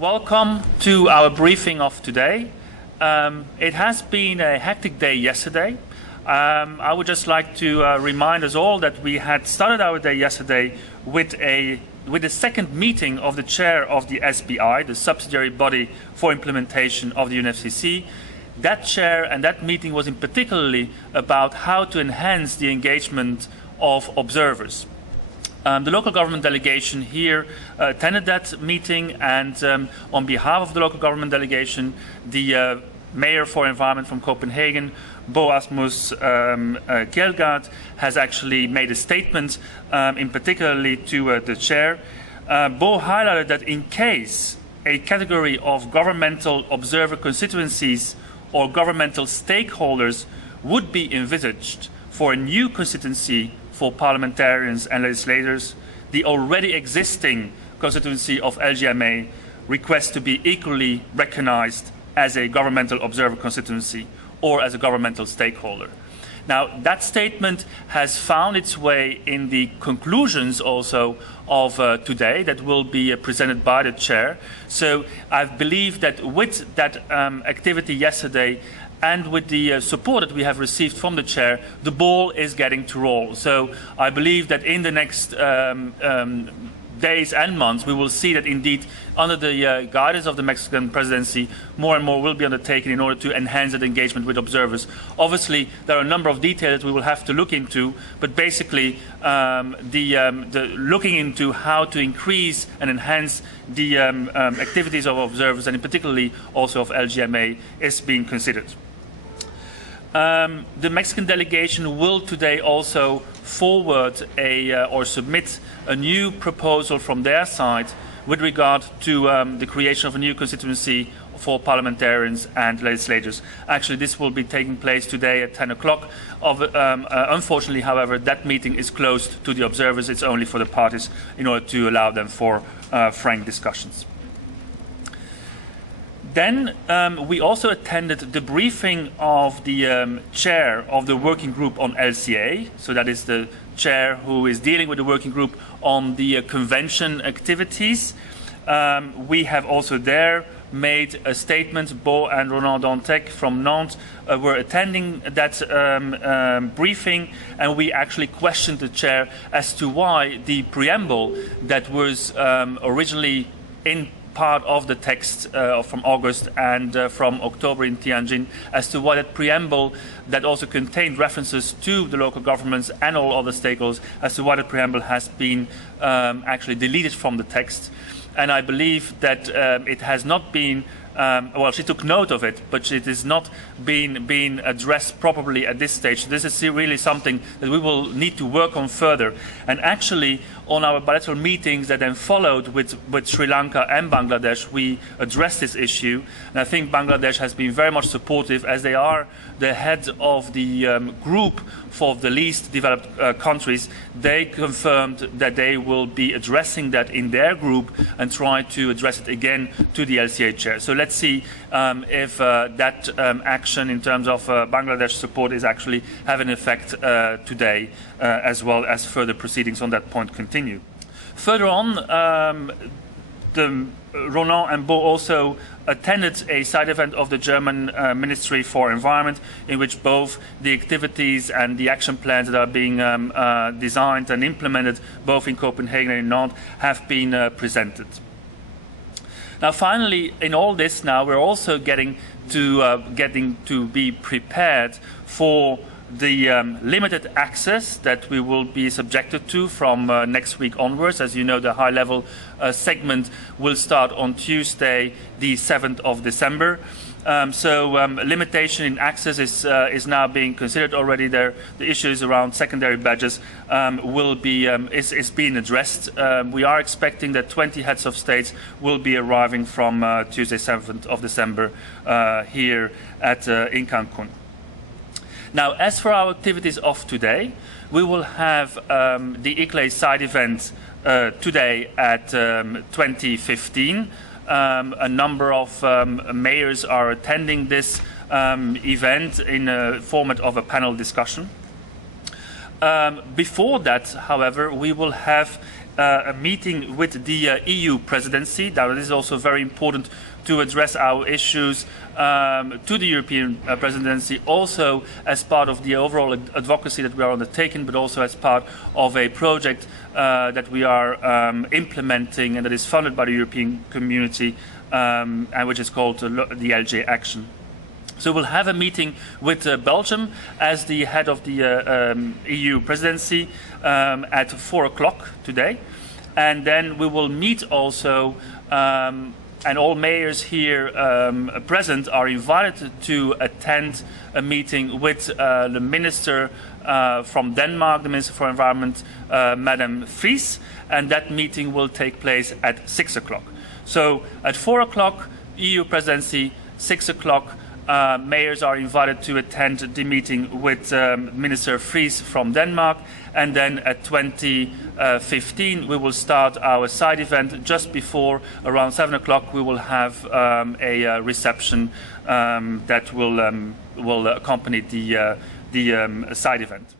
Welcome to our briefing of today. It has been a hectic day yesterday. I would just like to remind us all that we had started our day yesterday with the second meeting of the chair of the SBI, the Subsidary Body for implementation of the UNFCCC. That chair and that meeting was in particularly about how to enhance the engagement of observers. The local government delegation here attended that meeting, and on behalf of the local government delegation, the Mayor for Environment from Copenhagen, Bo Asmus Kjeldgaard, has actually made a statement, in particularly to the chair. Bo highlighted that in case a category of governmental observer constituencies or governmental stakeholders would be envisaged for a new constituency for parliamentarians and legislators, the already existing constituency of LGMA requests to be equally recognized as a governmental observer constituency or as a governmental stakeholder. Now, that statement has found its way in the conclusions also of today that will be presented by the chair. So I believe that with that activity yesterday, and with the support that we have received from the chair, the ball is getting to roll. So I believe that in the next days and months, we will see that indeed, under the guidance of the Mexican presidency, more and more will be undertaken in order to enhance that engagement with observers. Obviously, there are a number of details we will have to look into, but basically, the looking into how to increase and enhance the activities of observers, and in particularly also of LGMA, is being considered. The Mexican delegation will today also forward or submit a new proposal from their side with regard to the creation of a new constituency for parliamentarians and legislators. Actually, this will be taking place today at 10 o'clock. Unfortunately, however, that meeting is closed to the observers. It's only for the parties in order to allow them for frank discussions. Then we also attended the briefing of the chair of the working group on LCA. So that is the chair who is dealing with the working group on the convention activities. We have also there made a statement. Bo and Ronan Dantec from Nantes were attending that briefing, and we actually questioned the chair as to why the preamble that was originally in part of the text from August and from October in Tianjin, as to why that preamble that also contained references to the local governments and all other stakeholders, as to why the preamble has been actually deleted from the text. And I believe that it has not been, well, she took note of it, but it is not being addressed properly at this stage. So this is really something that we will need to work on further. And actually, on our bilateral meetings that then followed with Sri Lanka and Bangladesh, we addressed this issue. And I think Bangladesh has been very much supportive, as they are the head of the group for the least developed countries. They confirmed that they will be addressing that in their group and try to address it again to the LCA chair. So let's see if that action in terms of Bangladesh support is actually having an effect today, as well as further proceedings on that point continue. Further on, Ronan and Bo also attended a side event of the German Ministry for Environment, in which both the activities and the action plans that are being designed and implemented both in Copenhagen and in Nantes have been presented. Now, finally, in all this, now we're also getting to be prepared for the limited access that we will be subjected to from next week onwards. As you know, the high-level segment will start on Tuesday, the 7th of December. So limitation in access is now being considered already. There, the issues around secondary badges is being addressed. We are expecting that 20 heads of states will be arriving from Tuesday, 7th of December here in Cancun. Now, as for our activities of today, we will have the ICLE side event today at 20:15. A number of mayors are attending this event in a format of a panel discussion. Before that, however, we will have a meeting with the EU presidency. Now, this is also very important to address our issues to the European presidency, also as part of the overall advocacy that we are undertaking, but also as part of a project that we are implementing and that is funded by the European community, and which is called the LG Action. So we'll have a meeting with Belgium as the head of the EU presidency at 4 o'clock today. And then we will meet also, and all mayors here present are invited to attend a meeting with the minister from Denmark, the Minister for Environment, Madam Vries, and that meeting will take place at 6 o'clock. So at 4 o'clock, EU presidency, 6 o'clock, mayors are invited to attend the meeting with Minister Vries from Denmark, and then at 20:15 we will start our side event. Just before, around 7 o'clock, we will have a reception that will accompany the side event.